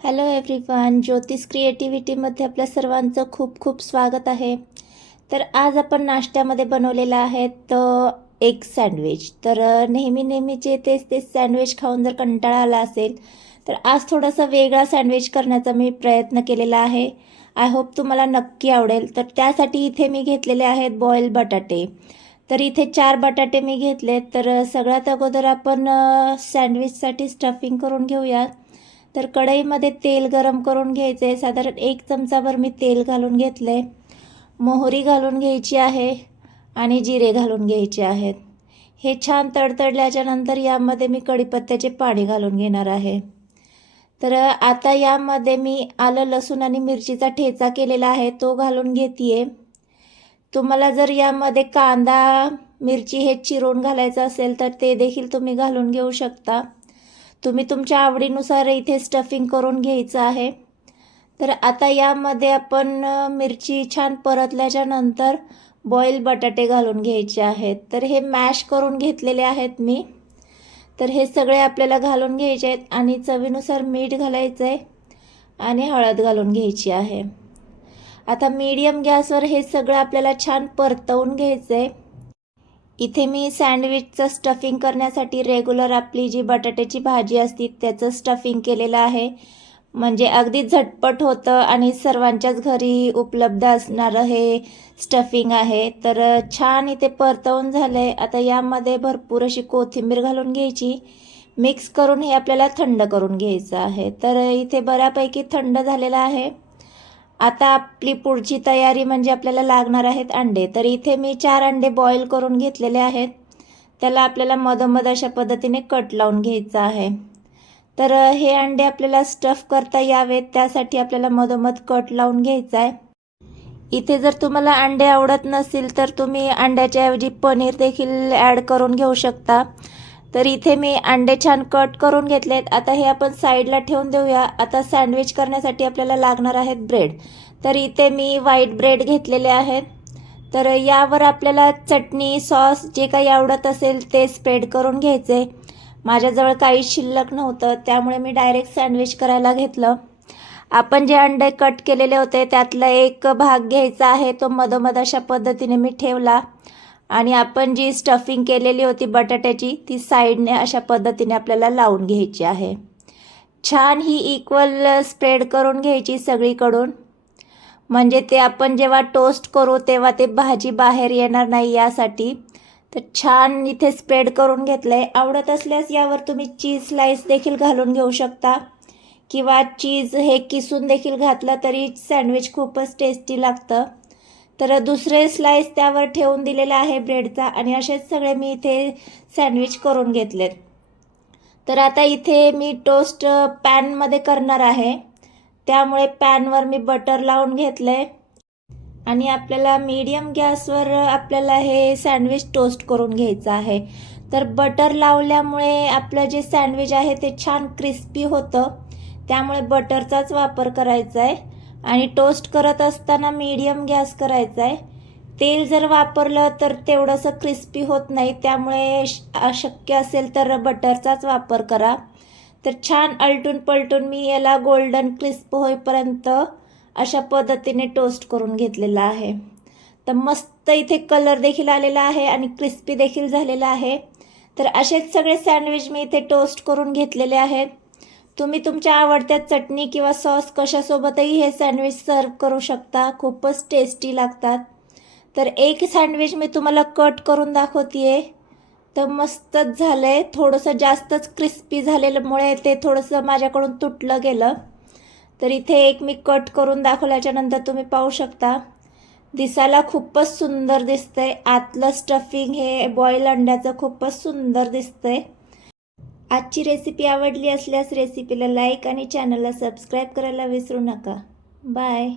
Hello everyone ज्योतिष क्रिएटिव्हिटीमध्ये आपल्या सर्वांचं खूप खूप स्वागत आहे. तर आज आपण नाश्त्यामध्ये बनवलेलं आहे तर एग सँडविच तर नेहमी नेहमीचे तेच तेच सँडविच खाऊन जर कंटाळा आला असेल तर आज थोडासा वेगळा सँडविच करण्याचा मी प्रयत्न केलेला आहे. आय होप तुम्हाला नक्की आवडेल. तर त्यासाठी इथे मी घेतलेले आहेत बॉईल बटाटे. तर इथे चार बटाटे मी घेतले तर सगळ्यात अगोदर आपण सँडविचसाठी स्टफिंग करून घेऊया. तर कढईमध्ये तेल गरम करून घ्यायचे आहे. साधारण एक चमचाभर मी तेल घालून घेतले मोहरी घालून घ्यायची आहे आणि जिरे घालून घ्यायचे आहेत. हे छान तडतडल्याच्या नंतर यामध्ये मी कढीपत्त्याचे पाणी घालून घेणार आहे. तर आता यामध्ये मी आलं लसूण आणि मिरचीचा ठेचा केलेला आहे. तो घालून घेते तुम्हाला जर यामध्ये कांदा मिरची हे चिरून घालायचं असेल तर ते देखील तुम्ही घालून घेऊ शकता. तुम्ही तुमच्या आवडीनुसार इथे स्टफिंग करून घ्यायचं आहे. तर आता यामध्ये आपण मिरची छान परतल्याच्या नंतर बॉईल बटाटे घालून घ्यायचे आहेत. तर हे मॅश करून घेतलेले आहेत मी. तर हे सगळे आपल्याला घालून घ्यायचे आहेत आणि चवीनुसार मीठ घालायचं आहे आणि हळद घालून घ्यायची आहे. आता मीडियम गॅसवर हे सगळं आपल्याला छान परतवून घ्यायचं आहे इथे मी सँडविचचं स्टफिंग करण्यासाठी रेग्युलर आपली जी बटाट्याची भाजी असते त्याचं स्टफिंग केलेलं आहे. म्हणजे अगदी झटपट होतं आणि सर्वांच्याच घरी उपलब्ध असणारं हे स्टफिंग आहे. तर छान इथे परतवून झालं आहे आता यामध्ये भरपूर अशी कोथिंबीर घालून घ्यायची. मिक्स करून हे आपल्याला थंड करून घ्यायचं आहे. तर इथे बऱ्यापैकी थंड झालेलं आहे. आता आपली पुढची तयारी म्हणजे आपल्याला लागणार आहेत अंडे. तर इथे मी चार अंडे बॉईल करून घेतलेले आहेत. त्याला आपल्याला मधोमध अशा पद्धतीने कट लावून घ्यायचं आहे. तर हे अंडे आपल्याला स्टफ करता यावेत त्यासाठी आपल्याला मधोमध कट लावून घ्यायचा आहे. इथे जर तुम्हाला अंडे आवडत नसतील तर तुम्ही अंड्याच्या ऐवजी पनीर देखील ॲड करून घेऊ शकता. तर इथे मी अंडे छान कट करून घेतलेत. आता हे आपण साईडला ठेवून देऊया. आता सँडविच करण्यासाठी आपल्याला लागणार आहेत ब्रेड. तर इथे मी व्हाईट ब्रेड घेतलेले आहेत. तर यावर आपल्याला चटणी सॉस जे काही आवडत असेल ते स्प्रेड करून घ्यायचे. माझ्याजवळ काही शिल्लक नव्हतं त्यामुळे मी डायरेक्ट सँडविच करायला घेतलं. आपण जे अंडे कट केलेले होते त्यातला एक भाग घ्यायचा आहे तो मधोमध अशा पद्धतीने मी ठेवला. आणि आपण जी स्टफिंग केलेली होती बटाट्याची ती साईडने अशा पद्धतीने आपल्याला लावून घ्यायची आहे. छान ही इक्वल स्प्रेड करून घ्यायची सगळीकडून. म्हणजे ते आपण जेव्हा टोस्ट करू तेव्हा ते भाजी बाहेर येणार नाही यासाठी. तर छान इथे स्प्रेड करून घेतलं आहे आवडत असल्यास यावर तुम्ही चीज स्लाईस देखील घालून घेऊ शकता. किंवा चीज हे किसून देखील घातलं तरी सँडविच खूपच टेस्टी लागतं. तर दुसरे स्लाइस त्यावर ठेवून दिलेला आहे ब्रेडचा आणि असेच सगळे मी इथे सँडविच करून घेतलेत तर आता इथे मी टोस्ट पॅनमध्ये करणार आहे. त्यामुळे पॅनवर मी बटर लावून घेतलं. आहे आणि आपल्याला मीडियम गॅसवर आपल्याला हे सँडविच टोस्ट करून घ्यायचं आहे. तर बटर लावल्यामुळे आपलं जे सँडविच आहे ते छान क्रिस्पी होतं. त्यामुळे बटरचाच वापर करायचा आहे आणि टोस्ट करत असताना मीडियम गॅस करायचा आहे तेल जर वापरलं तर तेवढंसं क्रिस्पी होत नाही. त्यामुळे शक्य असेल तर बटरचाच वापर करा. तर छान अलटून पलटून मी याला गोल्डन क्रिस्प होईपर्यंत अशा पद्धतीने टोस्ट करून घेतलेला आहे. तर मस्त इथे कलर देखील आलेला आहे आणि क्रिस्पी देखील झालेला आहे. तर असेच सगळे सँडविच मी इथे टोस्ट करून घेतलेले आहेत. तुम्ही तुमच्या आवडत्या चटणी किंवा सॉस कशासोबतही हे सँडविच सर्व करू शकता. खूपच टेस्टी लागतात. तर एक सँडविच मी तुम्हाला कट करून दाखवते तर मस्तच झालं आहे थोडंसं जास्तच क्रिस्पी झालेल्यामुळे ते थोडंसं माझ्याकडून तुटलं गेलं. तर इथे एक मी कट करून दाखवल्याच्यानंतर तुम्ही पाहू शकता. दिसायला खूपच सुंदर दिसतंय. आतलं स्टफिंग हे बॉईल अंड्याचं खूपच सुंदर दिसतंय. आजची रेसिपी आवडली असल्यास रेसिपीला लाईक आणि चॅनलला सबस्क्राईब करायला विसरू नका. बाय